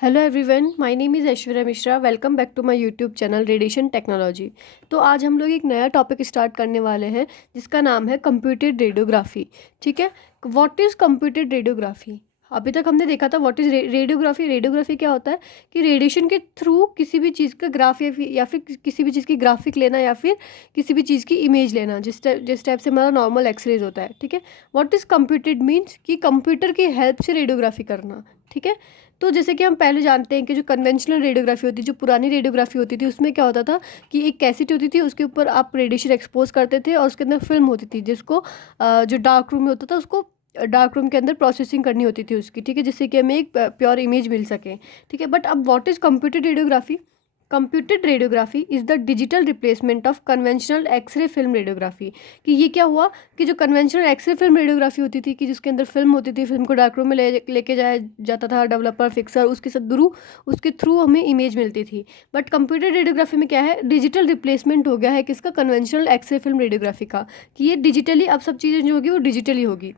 Hello everyone, my name is Aishwarya Mishra. Welcome back to my YouTube channel radiation technology. तो आज हम लोग एक नया टॉपिक स्टार्ट करने वाले हैं जिसका नाम है कंप्यूटेड रेडियोग्राफी। ठीक है, व्हाट इज़ कंप्यूटेड रेडियोग्राफी? अभी तक हमने देखा था व्हाट इज़ रेडियोग्राफी। रेडियोग्राफी क्या होता है कि रेडिएशन के थ्रू किसी भी चीज़ का ग्राफ या फिर किसी भी चीज़ की ग्राफिक लेना या फिर किसी भी चीज़ की इमेज लेना, जिस टाइप से हमारा नॉर्मल एक्सरेज होता है। ठीक है, व्हाट इज़ कंप्यूटेड मीन्स कि कंप्यूटर की हेल्प से रेडियोग्राफी करना। ठीक है, तो जैसे कि हम पहले जानते हैं कि जो कन्वेंशनल रेडियोग्राफी होती थी, जो पुरानी रेडियोग्राफी होती थी, उसमें क्या होता था कि एक कैसेट होती थी, उसके ऊपर आप रेडिएशन एक्सपोज करते थे और उसके अंदर फिल्म होती थी जिसको जो डार्क रूम में होता था उसको डार्क रूम के अंदर प्रोसेसिंग करनी होती थी उसकी। ठीक है, जिससे कि हमें एक प्योर इमेज मिल सके। ठीक है, बट अब what is computed radiography? Computed radiography is the digital replacement of conventional X-ray film radiography. कि ये क्या हुआ कि जो कन्वेंशनल एक्सरे फिल्म रेडियोग्राफी होती थी कि जिसके अंदर फिल्म होती थी, फिल्म को डार्क रूम में लेके जाया जाता था डेवलपर फिक्सर, उसके थ्रू हमें इमेज मिलती थी। बट कंप्यूटर रेडियोग्राफी में क्या है, डिजिटल रिप्लेसमेंट हो गया है किसका? कन्वेंशनल एक्सरे फिल्म रेडियोग्राफी का। कि ये डिजिटली अब सब चीज़ें जो होगी वो डिजिटली होगी।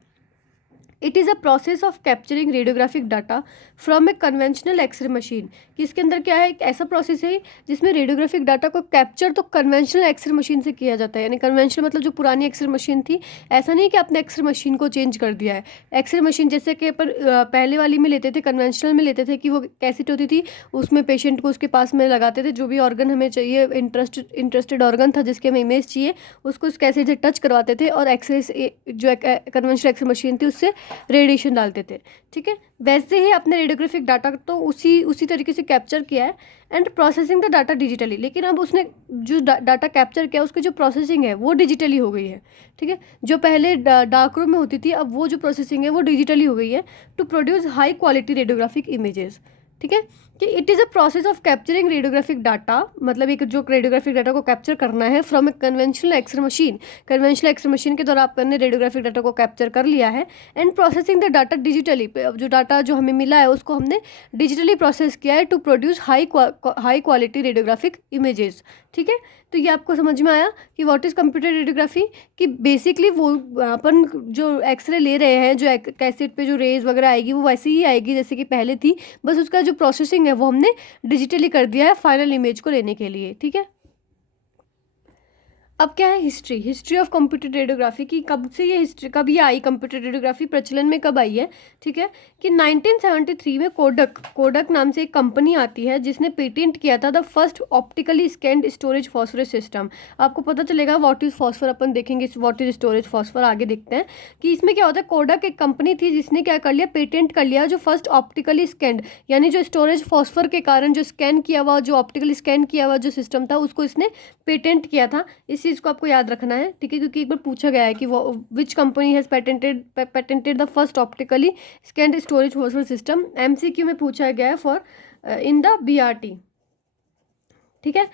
It is a process of capturing radiographic data from a conventional X-ray machine. कि इसके अंदर क्या है, एक ऐसा प्रोसेस है जिसमें रेडियोग्राफिक डाटा को कैप्चर तो कन्वेंशनल एक्सरे मशीन से किया जाता है। यानी कन्वेंशनल मतलब जो पुरानी एक्सरे मशीन थी, ऐसा नहीं कि आपने एक्सरे मशीन को चेंज कर दिया है। एक्सरे मशीन जैसे कि पर पहले वाली में लेते थे, कन्वेंशनल में लेते थे कि वो कैसेट होती थी, उसमें पेशेंट को उसके पास में लगाते थे, जो भी ऑर्गन हमें चाहिए, इंटरेस्टेड ऑर्गन था जिसके हमें इमेज चाहिए, उसको उस कैसेट से टच करवाते थे और एक्सरे जो कन्वेंशनल एक्सरे मशीन थी उससे रेडिएशन डालते थे। ठीक है, वैसे ही अपने रेडियोग्राफिक डाटा तो उसी उसी तरीके से कैप्चर किया है and processing the data digitally. लेकिन अब उसने जो डाटा कैप्चर किया उसकी जो प्रोसेसिंग है वो डिजिटली हो गई है। ठीक है, जो पहले डार्क रूम में होती थी, अब वो जो प्रोसेसिंग है वो डिजिटली हो गई है to produce high quality radiographic images. ठीक है, कि it is a process of capturing radiographic data, मतलब एक जो रेडियोग्राफिक डाटा को कैप्चर करना है from a conventional X-ray machine. Conventional X-ray machine के द्वारा आपने रेडियोग्राफिक डाटा को कैप्चर कर लिया है and processing the data digitally. अब जो डाटा जो हमें मिला है उसको हमने डिजिटली प्रोसेस किया है to produce high quality radiographic images. ठीक है, तो ये आपको समझ में आया कि व्हाट इज़ कंप्यूटर रेडियोग्राफी। कि बेसिकली वो अपन जो एक्सरे ले रहे हैं, जो कैसेट पे जो रेज वगैरह आएगी वो वैसे ही आएगी जैसे कि पहले थी, बस उसका जो प्रोसेसिंग है वो हमने डिजिटली कर दिया है फाइनल इमेज को लेने के लिए। ठीक है, अब क्या है हिस्ट्री ऑफ कंप्यूटर रेडियोग्राफी की। कब से ये हिस्ट्री, कब ये आई कंप्यूटर रेडियोग्राफी प्रचलन में कब आई है? ठीक है, कि 1973 में कोडक नाम से एक कंपनी आती है जिसने पेटेंट किया था the first optically scanned storage phosphorus system. आपको पता चलेगा व्हाट इज फॉस्फर, अपन देखेंगे व्हाट इज स्टोरेज फॉस्फर आगे देखते हैं। कि इसमें क्या होता है, कोडक एक कंपनी थी जिसने क्या कर लिया, पेटेंट कर लिया जो फर्स्ट ऑप्टिकली स्कैन्ड, यानी जो स्टोरेज फॉस्फर के कारण जो स्कैन किया हुआ, जो ऑप्टिकली स्कैन किया हुआ जो सिस्टम था उसको इसने पेटेंट किया था। इस चीज़ को आपको याद रखना है। ठीक है, क्योंकि एक बार पूछा गया है कि वो which company has patented the first optically scanned storage phosphor system. MCQ में पूछा गया है फॉर इन द बीआरटी। ठीक है,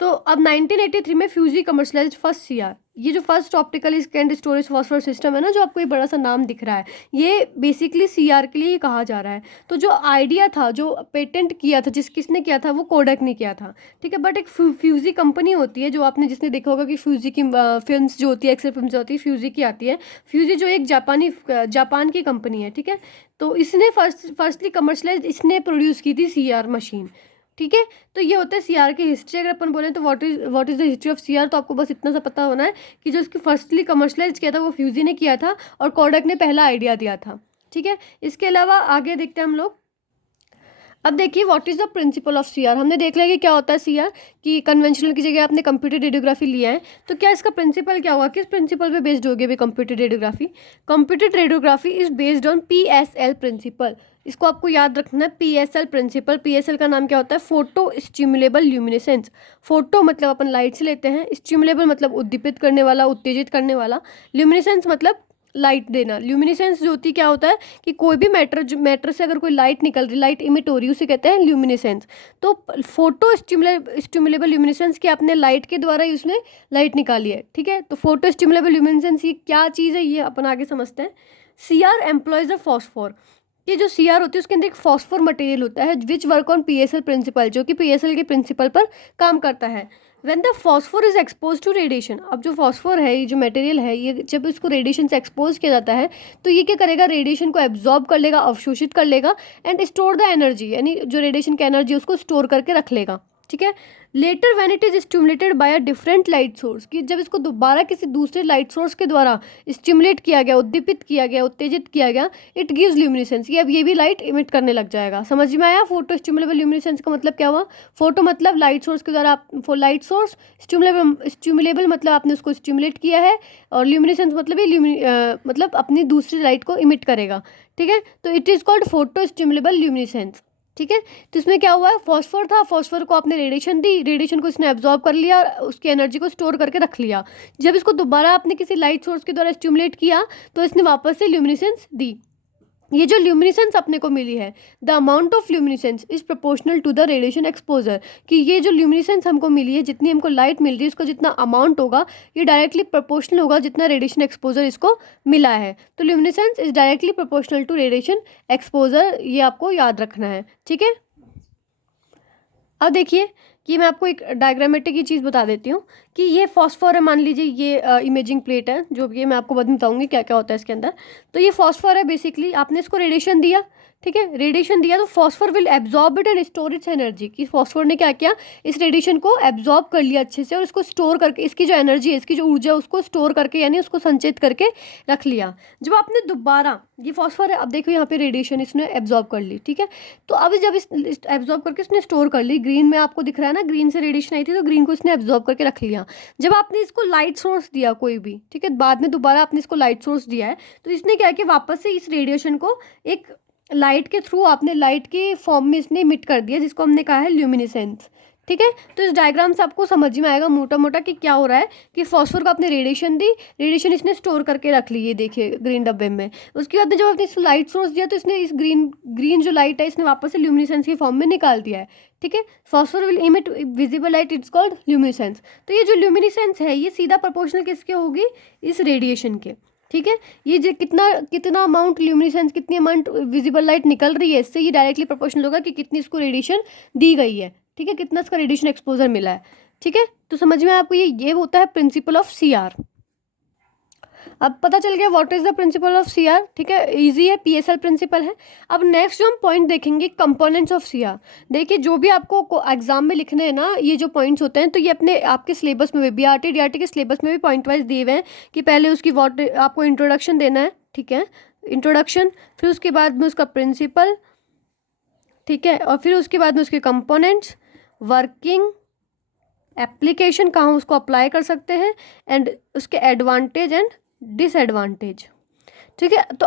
तो अब 1983 में फ्यूजी कमर्शलाइज्ड फर्स्ट सीआर। ये जो first optically scanned storage phosphorus system है ना, जो आपको ये बड़ा सा नाम दिख रहा है, ये बेसिकली सीआर के लिए ही कहा जा रहा है। तो जो आइडिया था, जो पेटेंट किया था, किसने किया था, वो कोडक ने किया था। ठीक है, बट एक फ्यूजी कंपनी होती है, जो आपने जिसने देखा होगा कि फ्यूजी की फिल्म्स जो होती है, एक्सरे फिल्म जो होती है फ्यूजी की आती है। फ्यूजी जो एक जापान की कंपनी है। ठीक है, तो इसने फर्स्टली कमर्शलाइज इसने प्रोड्यूस की थी सीआर मशीन। ठीक है, तो ये होता है सीआर की हिस्ट्री। अगर अपन बोलें तो what is the history of CR, तो आपको बस इतना सा पता होना है कि जो इसकी फर्स्टली कमर्शलाइज किया था वो फ्यूजी ने किया था और कोडक ने पहला आइडिया दिया था। ठीक है, इसके अलावा आगे देखते हैं हम लोग। अब देखिए what is the principle of CR. हमने देख लिया कि क्या होता है सीआर, कि कन्वेंशनल की जगह आपने कंप्यूटर रेडियोग्राफी लिया है, तो क्या इसका प्रिंसिपल क्या होगा, किस प्रिंसिपल पे बेस्ड होगी अभी computer radiography? Computer radiography is based on PSL principle. इसको आपको याद रखना है, पीएसएल प्रिंसिपल। पीएसएल का नाम क्या होता है? Photo stimulable luminescence. फोटो मतलब अपन लाइट से लेते हैं, स्टिमुलेबल मतलब उद्दीपित करने वाला, उत्तेजित करने वाला, ल्यूमिनेसेंस मतलब लाइट देना। ल्यूमिनेसेंस जो होती क्या होता है कि कोई भी मैटर से अगर कोई लाइट निकल रही, लाइट इमिट हो रही, उसे कहते हैं ल्यूमिनेसेंस। तो फोटो स्टिमुलेबल ल्यूमिनेसेंस की आपने लाइट के द्वारा ही उसने लाइट निकाली है। ठीक है, तो फोटो स्टिमुलेबल ल्यूमिनेसेंस ये क्या चीज़ है, ये अपन आगे समझते हैं। सीआर एम्प्लॉयज अ फॉस्फोर। ये जो सीआर होती है उसके अंदर एक फॉस्फोर मटेरियल होता है which work on PSL principle, जो कि पीएसएल के प्रिंसिपल पर काम करता है। When the phosphor is expose to radiation, अब जो फॉस्फोर है, ये जो मटेरियल है, ये जब इसको रेडिएशन से एक्सपोज किया जाता है तो ये क्या करेगा, रेडिएशन को एब्जॉर्ब कर लेगा, अवशोषित कर लेगा एंड स्टोर द एनर्जी, यानी जो रेडिएशन की एनर्जी उसको स्टोर करके रख लेगा, ठीक है। Letter when it is stimulated by a different light source, कि जब इसको दोबारा किसी दूसरे लाइट सोर्स के द्वारा स्टिमुलेट किया गया, उद्दीपित किया गया, उत्तेजित किया गया, इट गिव्स ल्यूमिनेसेंस, ये अब ये भी लाइट इमिट करने लग जाएगा। समझ में आया? फोटो स्टिमुलेबल ल्यूमिनेसेंस का मतलब क्या हुआ? फोटो मतलब लाइट सोर्स के द्वारा, लाइट सोर्स, स्टिमुलेबल मतलब आपने उसको स्टिमुलेट किया है, और ल्यूमिनेसेंस मतलब ये मतलब अपनी दूसरी लाइट को इमिट करेगा, ठीक है। तो it is called photo stimulable luminescence, ठीक है। तो इसमें क्या हुआ है, फॉस्फोर था, फॉस्फोर को आपने रेडिएशन दी, रेडिएशन को इसने एब्जॉर्ब कर लिया और उसकी एनर्जी को स्टोर करके रख लिया। जब इसको दोबारा आपने किसी लाइट सोर्स के द्वारा स्टिमुलेट किया तो इसने वापस से ल्यूमिनेसेंस दी। ये जो ल्यूमिनेसेंस अपने को मिली है, the amount of luminescence is proportional to the radiation exposure, कि ये जो ल्यूमिनेसेंस हमको मिली है, जितनी हमको लाइट मिल रही है, उसका जितना अमाउंट होगा ये डायरेक्टली प्रोपोर्शनल होगा जितना रेडिएशन एक्सपोजर इसको मिला है। तो luminescence is directly proportional to radiation exposure, ये आपको याद रखना है, ठीक है। अब देखिए कि मैं आपको एक डायग्रामेटिक की चीज़ बता देती हूँ कि ये फॉस्फोर है, मान लीजिए ये इमेजिंग प्लेट है, जो ये मैं आपको बाद में बताऊँगी क्या क्या होता है इसके अंदर। तो ये फॉस्फोर है, बेसिकली आपने इसको रेडिएशन दिया, ठीक है, रेडिएशन दिया तो phosphor will absorb it and store it's energy, कि फॉस्फोर ने क्या किया, इस रेडिएशन को एब्जॉर्ब कर लिया अच्छे से और इसको स्टोर करके, इसकी जो एनर्जी है, इसकी जो ऊर्जा है, उसको स्टोर करके यानी उसको संचित करके रख लिया। जब आपने दोबारा, ये फॉस्फोर है, अब देखो यहाँ पे रेडिएशन इसने एब्जॉर्ब कर ली, ठीक है। तो अब जब इस एब्जॉर्ब करके इसने स्टोर कर ली, ग्रीन में आपको दिख रहा है ना, ग्रीन से रेडिएशन आई थी तो ग्रीन को इसने एब्जॉर्ब करके रख लिया। जब आपने इसको लाइट सोर्स दिया कोई भी, ठीक है, बाद में दोबारा आपने इसको लाइट सोर्स दिया है, तो इसने क्या किया, वापस से इस रेडिएशन को एक लाइट के थ्रू आपने लाइट के फॉर्म में इसने इमिट कर दिया, जिसको हमने कहा है ल्यूमिनेसेंस, ठीक है। तो इस डायग्राम से आपको समझ में आएगा मोटा मोटा कि क्या हो रहा है, कि फॉस्फोर को आपने रेडिएशन दी, रेडिएशन इसने स्टोर करके रख ली, ये देखिए ग्रीन डब्बे में। उसके बाद जब आपने इसको लाइट सोर्स दिया तो इसने इस ग्रीन जो लाइट है इसने वापस से ल्यूमिनेसेंस के फॉर्म में निकाल दिया है, ठीक है। Phosphor will emit visible light, it's called luminescence. तो ये जो ल्यूमिनेसेंस है ये सीधा प्रोपोर्शनल किसके होगी, इस रेडिएशन के, ठीक है। ये जो कितना अमाउंट ल्यूमिनेसेंस, कितनी अमाउंट विजिबल लाइट निकल रही है, इससे ये डायरेक्टली प्रोपोर्शनल होगा कि कितनी इसको रेडिएशन दी गई है, ठीक है, कितना इसका रेडिएशन एक्सपोजर मिला है, ठीक है। तो समझ में आपको ये होता है प्रिंसिपल ऑफ सीआर। अब पता चल गया what is the principle of CR, ठीक है, इजी है, पीएसएल प्रिंसिपल है। अब नेक्स्ट जो हम पॉइंट देखेंगे, कंपोनेंट्स ऑफ सीआर। देखिए जो भी आपको एग्जाम में लिखने हैं ना, ये जो पॉइंट्स होते हैं तो ये अपने आपके सिलेबस में भी, बीआरटी डीआरटी के सिलेबस में भी पॉइंट वाइज दिए हुए हैं कि पहले उसकी आपको इंट्रोडक्शन देना है, ठीक है, इंट्रोडक्शन, फिर उसके बाद में उसका प्रिंसिपल, ठीक है, और फिर उसके बाद में उसके कंपोनेंट्स, वर्किंग, एप्लीकेशन, कहाँ उसको अप्लाई कर सकते हैं, एंड उसके एडवांटेज एंड डिसएडवांटेज, ठीक है। तो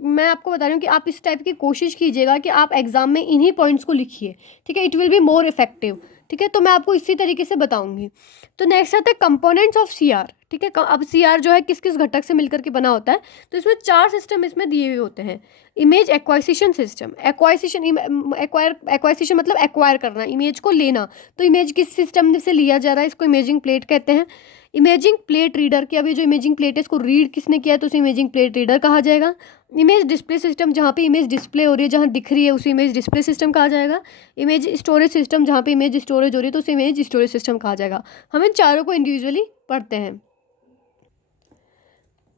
मैं आपको बता रही हूँ कि आप इस टाइप की कोशिश कीजिएगा कि आप एग्जाम में इन्हीं पॉइंट्स को लिखिए, ठीक है, it will be more effective, ठीक है। तो मैं आपको इसी तरीके से बताऊंगी। तो नेक्स्ट आता है कंपोनेंट्स ऑफ सीआर, ठीक है। अब सीआर जो है किस किस घटक से मिलकर के बना होता है, तो इसमें 4 सिस्टम इसमें दिए हुए होते हैं। इमेज एक्वाइजिशन सिस्टम, एक्वाइजिशन मतलब एक्वायर करना, इमेज को लेना। तो इमेज किस सिस्टम से लिया जा रहा है, इसको इमेजिंग प्लेट कहते हैं। इमेजिंग प्लेट रीडर, की अभी जो इमेजिंग प्लेट है इसको रीड किसने किया है तो उसे इमेजिंग प्लेट रीडर कहा जाएगा। इमेज डिस्प्ले सिस्टम, जहाँ पे इमेज डिस्प्ले हो रही है, जहाँ दिख रही है उसे इमेज डिस्प्ले सिस्टम कहा जाएगा। इमेज स्टोरेज सिस्टम, जहाँ पे इमेज स्टोरेज हो रही है तो उसे इमेज स्टोरेज सिस्टम कहा जाएगा। हम इन चारों को इंडिविजुअली पढ़ते हैं।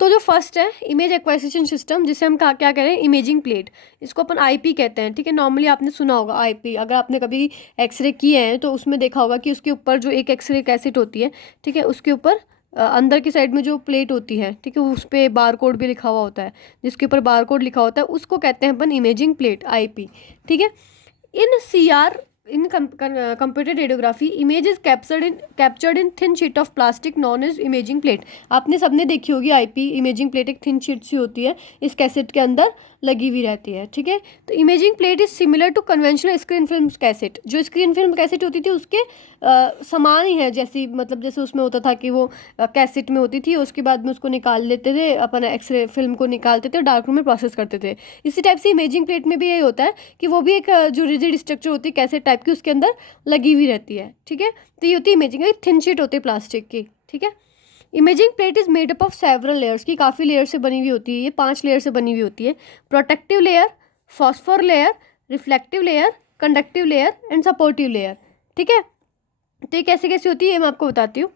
तो जो फर्स्ट है इमेज एक्वाइजिशन सिस्टम, जिसे हम क्या कह रहे हैं, इमेजिंग प्लेट, इसको अपन आईपी कहते हैं, ठीक है। नॉर्मली आपने सुना होगा आईपी, अगर आपने कभी एक्सरे किए हैं तो उसमें देखा होगा कि उसके ऊपर जो एक एक्सरे कैसेट होती है, ठीक है, उसके ऊपर अंदर की साइड में जो प्लेट होती है, ठीक है, उस पर बार कोड भी लिखा हुआ होता है, जिसके ऊपर बार कोड लिखा होता है उसको कहते हैं अपन इमेजिंग प्लेट, आईपी, ठीक है। इन CR, in computer radiography, image is captured in thin sheet of plastic known as imaging plate। आपने सबने देखी होगी आईपी इमेजिंग प्लेट, एक थिन शीट सी होती है, इस कैसेट के अंदर लगी हुई रहती है, ठीक है। तो imaging plate is similar to conventional screen film cassette, जो स्क्रीन फिल्म कैसेट होती थी उसके समान ही है, जैसी मतलब जैसे उसमें होता था कि वो कैसेट में होती थी, उसके बाद में उसको निकाल लेते थे, अपन एक्सरे फिल्म को निकालते थे और डार्क रूम में प्रोसेस करते थे। इसी टाइप से इमेजिंग प्लेट में भी यही होता है कि वो भी एक जो रिजिड स्ट्रक्चर होती है कैसेट टाइप की, उसके अंदर लगी हुई रहती है, ठीक है। तो ये होती है इमेजिंग, एक थिन शीट होती है प्लास्टिक की, ठीक है। Imaging plate is made up of several layers, की काफ़ी लेयर से बनी हुई होती है, ये 5 लेयर से बनी हुई होती है। Protective layer, phosphor layer, reflective layer, conductive layer and supportive layer, ठीक है। तो ये कैसे कैसे होती है ये मैं आपको बताती हूँ।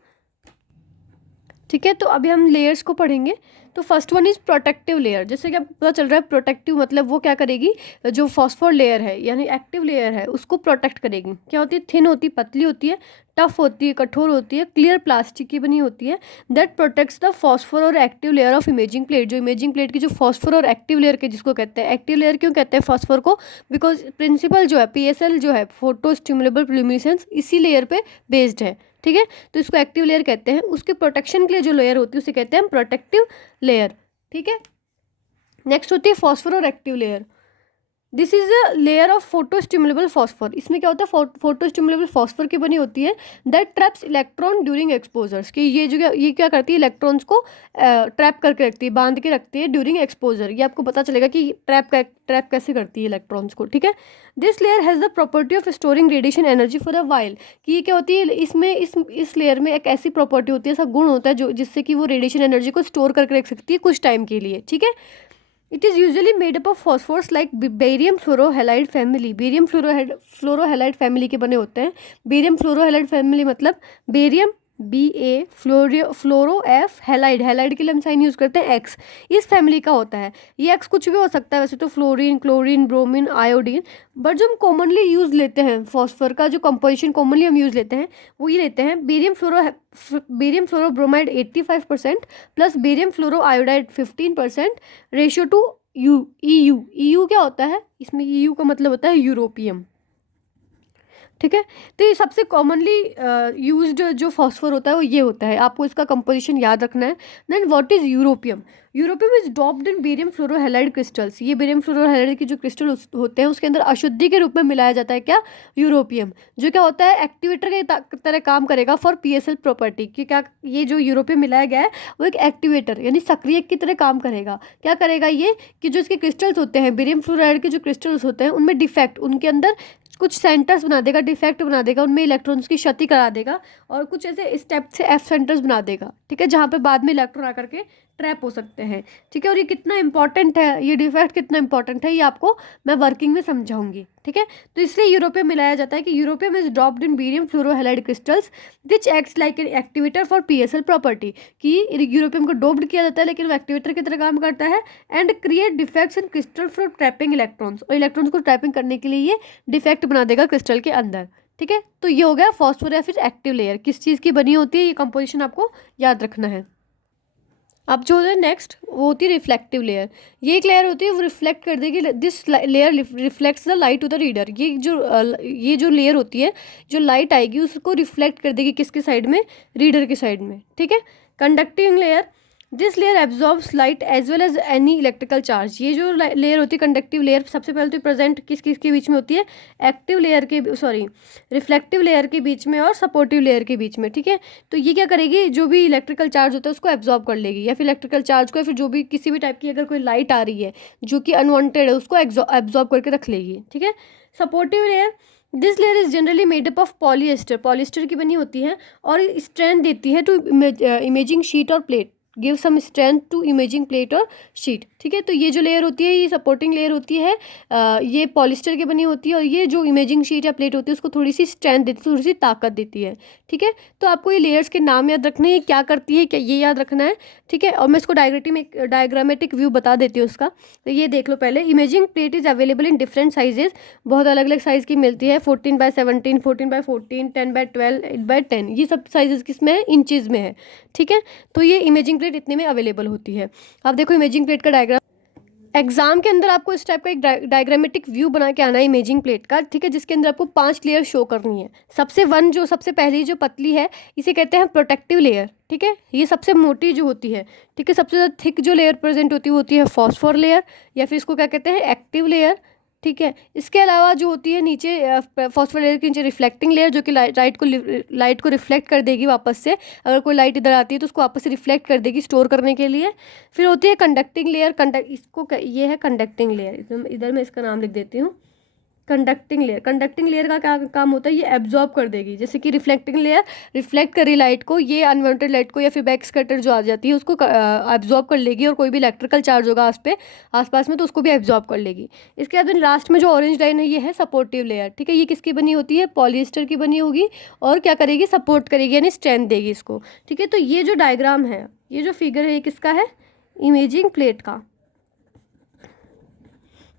ठीक है, तो अभी हम लेयर्स को पढ़ेंगे। तो first one is protective layer. जैसे कि आपको पता चल रहा है प्रोटेक्टिव मतलब वो क्या करेगी, जो फॉस्फोर लेयर है यानी एक्टिव लेयर है उसको प्रोटेक्ट करेगी। क्या होती है, थिन होती है, पतली होती है, टफ होती है, कठोर होती है, क्लियर प्लास्टिक की बनी होती है। दैट प्रोटेक्ट्स द फॉस्फोर और active layer of imaging plate. जो इमेजिंग प्लेट की जो फॉस्फोर और एक्टिव लेयर के जिसको कहते हैं, एक्टिव लेयर क्यों कहते हैं फॉस्फोर को, बिकॉज प्रिंसिपल जो है पीएसएल जो है फोटो स्टिमुलेबल ल्यूमिनेसेंस इसी लेयर पे बेस्ड है। ठीक है, तो इसको एक्टिव लेयर कहते हैं। उसके प्रोटेक्शन के लिए जो लेयर होती है उसे कहते हैं प्रोटेक्टिव लेयर। ठीक है, नेक्स्ट होती है फॉस्फोर और active layer. This is a layer of photo stimulable phosphor. इसमें क्या होता है, फोटो स्टिमुलेबल फॉस्फोर की बनी होती है। That traps electron during exposures, कि ये क्या करती है, इलेक्ट्रॉन्स को ट्रैप करके रखती है, बांध के रखती है ड्यूरिंग एक्सपोजर। ये आपको पता चलेगा कि ट्रैप कैसे करती है इलेक्ट्रॉन्स को। ठीक है, this layer has the property of storing radiation energy for a while. कि ये क्या होती है, इसमें इस लेयर में एक ऐसी प्रॉपर्टी होती है, ऐसा गुण होता है जो जिससे कि वो रेडिएशन एनर्जी को स्टोर करके रख सकती है कुछ टाइम के लिए। ठीक है, it is usually made up of phosphorus like barium fluorohalide family. Barium fluorohalide family के बने होते हैं। बेरियम फ्लोरोहेलाइड फैमिली मतलब barium BA fluoro F halide, halide के लिए हम साइन यूज़ करते हैं X, इस फैमिली का होता है। ये X कुछ भी हो सकता है वैसे तो, fluorine, chlorine, bromine, iodine. But जो हम कॉमनली यूज़ लेते हैं फॉस्फर का जो कंपोजिशन कॉमनली हम यूज़ लेते हैं वो ये लेते हैं बेरियम फ्लोरोब्रोमाइड 85% प्लस बेरियम फ्लोरो आयोडाइड 15% रेशियो टू EU क्या होता है इसमें, EU का मतलब होता है यूरोपियम। ठीक है, तो ये सबसे कॉमनली यूज्ड जो फॉस्फोर होता है वो ये होता है, आपको इसका कंपोजिशन याद रखना है। Then what is europium. Europium is doped in barium fluorohalide crystals. ये बेरियम फ्लोरोहेलाइड के जो क्रिस्टल होते हैं उसके अंदर अशुद्धि के रूप में मिलाया जाता है क्या, यूरोपियम, जो क्या होता है एक्टिवेटर के तरह काम करेगा फॉर पीएसएल प्रॉपर्टी। कि क्या ये जो यूरोपियम मिलाया गया है वो एक एक्टिवेटर यानी सक्रियक की तरह काम करेगा। क्या करेगा ये, कि जो इसके क्रिस्टल्स होते हैं बेरियम फ्लोराइड के जो क्रिस्टल्स होते हैं उनमें डिफेक्ट, उनके अंदर कुछ सेंटर्स बना देगा, डिफेक्ट बना देगा, उनमें इलेक्ट्रॉन्स की क्षति करा देगा और कुछ ऐसे स्टेप से एफ सेंटर्स बना देगा। ठीक है, जहाँ पे बाद में इलेक्ट्रॉन आकर के ट्रैप हो सकते हैं। ठीक है, और ये कितना इंपॉर्टेंट है, ये डिफेक्ट कितना इंपॉर्टेंट है ये आपको मैं वर्किंग में समझाऊंगी। ठीक है, तो इसलिए यूरोपियम मिलाया जाता है कि europium is dropped in barium fluorohalide crystals which acts like an activator for PSL property. कि यूरोपियम को डोप्ड किया जाता है लेकिन वो एक्टिवेटर की तरह काम करता है। And create defects in crystal for trapping electrons, और इलेक्ट्रॉन्स को ट्रैपिंग करने के लिए ये डिफेक्ट बना देगा क्रिस्टल के अंदर। ठीक है, तो ये हो गया फॉस्फोर या फिर एक्टिव लेयर किस चीज़ की बनी होती है, ये कंपोजिशन आपको याद रखना है। अब जो है नेक्स्ट वो होती है रिफ्लेक्टिव लेयर। ये एक लेयर होती है वो रिफ्लेक्ट कर देगी, this layer reflects the light to the reader. ये जो लेयर होती है जो लाइट आएगी उसको रिफ्लेक्ट कर देगी किसके साइड में, रीडर के साइड में। ठीक है, conducting layer, this layer absorbs light as well as any electrical charge. ये जो लेयर होती है कंडक्टिव लेयर सबसे पहले तो प्रेजेंट किसके बीच में होती है, एक्टिव लेयर के रिफ्लेक्टिव लेयर के बीच में और सपोर्टिव लेयर के बीच में। ठीक है, तो ये क्या करेगी, जो भी इलेक्ट्रिकल चार्ज होता है उसको एब्जॉर्ब कर लेगी, या फिर इलेक्ट्रिकल चार्ज को, या फिर जो भी किसी भी टाइप की अगर कोई लाइट आ रही है जो कि अनवांटेड है उसको एब्जॉर्ब करके रख लेगी। ठीक है, supportive layer, this layer is generally made up of polyester की बनी होती है और स्ट्रेंथ देती है टू इमेजिंग शीट और plate, give some strength to imaging plate और शीट। ठीक है, तो ये जो लेयर होती है ये सपोर्टिंग लेयर होती है, ये पॉलिस्टर की बनी होती है और ये जो इमेजिंग शीट या प्लेट होती है उसको थोड़ी सी स्ट्रेंथ देती है, थोड़ी सी ताकत देती है। ठीक है, तो आपको ये लेयर्स के नाम याद रखने हैं, क्या करती है क्या ये याद रखना है। ठीक है, और मैं इसको डायग्रामेटिक व्यू बता देती हूँ उसका। तो ये देख लो पहले, imaging plate is available in different sizes, बहुत अलग अलग साइज़ की मिलती है, 14x17, 14x14, 10x12, 8x10, ये सब साइजेस किसमें है, इंचज़ में है। ठीक है, तो ये इमेजिंग प्लेट इतने में अवेलेबल होती है। अब देखो इमेजिंग प्लेट का डायग्राम, एग्जाम के अंदर आपको इस टाइप का एक डायग्रामेटिक व्यू बना के आना है इमेजिंग प्लेट का। ठीक है, जिसके अंदर आपको 5 लेयर शो करनी है। सबसे पहली जो पतली है इसे कहते हैं प्रोटेक्टिव लेयर। ठीक है, ये सबसे मोटी जो होती है। ठीक है, सबसे ज़्यादा थिक जो लेयर प्रेजेंट होती है फॉस्फोर लेयर, या फिर इसको क्या कहते हैं, एक्टिव लेयर। ठीक है, इसके अलावा जो होती है नीचे फॉस्फोर लेयर के नीचे रिफ्लेक्टिंग लेयर, जो कि लाइट को रिफ्लेक्ट कर देगी वापस से, अगर कोई लाइट इधर आती है तो उसको वापस से रिफ्लेक्ट कर देगी स्टोर करने के लिए। फिर होती है कंडक्टिंग लेयर, ये है कंडक्टिंग लेयर, इधर मैं इसका नाम लिख देती हूँ। कंडक्टिंग लेयर का क्या काम होता है, ये एब्जॉर्ब कर देगी। जैसे कि रिफ्लेक्टिंग लेयर रिफ्लेक्ट करी लाइट को, ये अनवांटेड लाइट को या फिर बैक स्कैटर जो आ जाती है उसको एब्जॉर्ब कर लेगी, और कोई भी इलेक्ट्रिकल चार्ज होगा आसपास में तो उसको भी एब्जॉर्ब कर लेगी। इसके बाद लास्ट में जो ऑरेंज लाइन है ये है सपोर्टिव लेयर। ठीक है, ये किसकी बनी होती है, पॉलिएस्टर की बनी होगी, और क्या करेगी, सपोर्ट करेगी यानी स्ट्रेंथ देगी इसको। ठीक है, तो ये जो डायग्राम है, ये जो फिगर है, ये किसका है, इमेजिंग प्लेट का।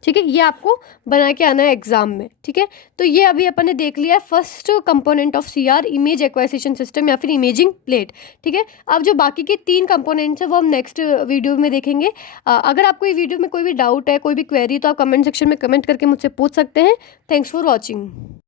ठीक है, ये आपको बना के आना है एग्जाम में। ठीक है, तो ये अभी अपन ने देख लिया first component of CR, image एक्वाइजिशन system या फिर इमेजिंग प्लेट। ठीक है, अब जो बाकी के 3 कंपोनेंट्स हैं वो हम नेक्स्ट वीडियो में देखेंगे। अगर आपको ये वीडियो में कोई भी डाउट है, कोई भी क्वेरी, तो आप कमेंट सेक्शन में कमेंट करके मुझसे पूछ सकते हैं। Thanks for watching.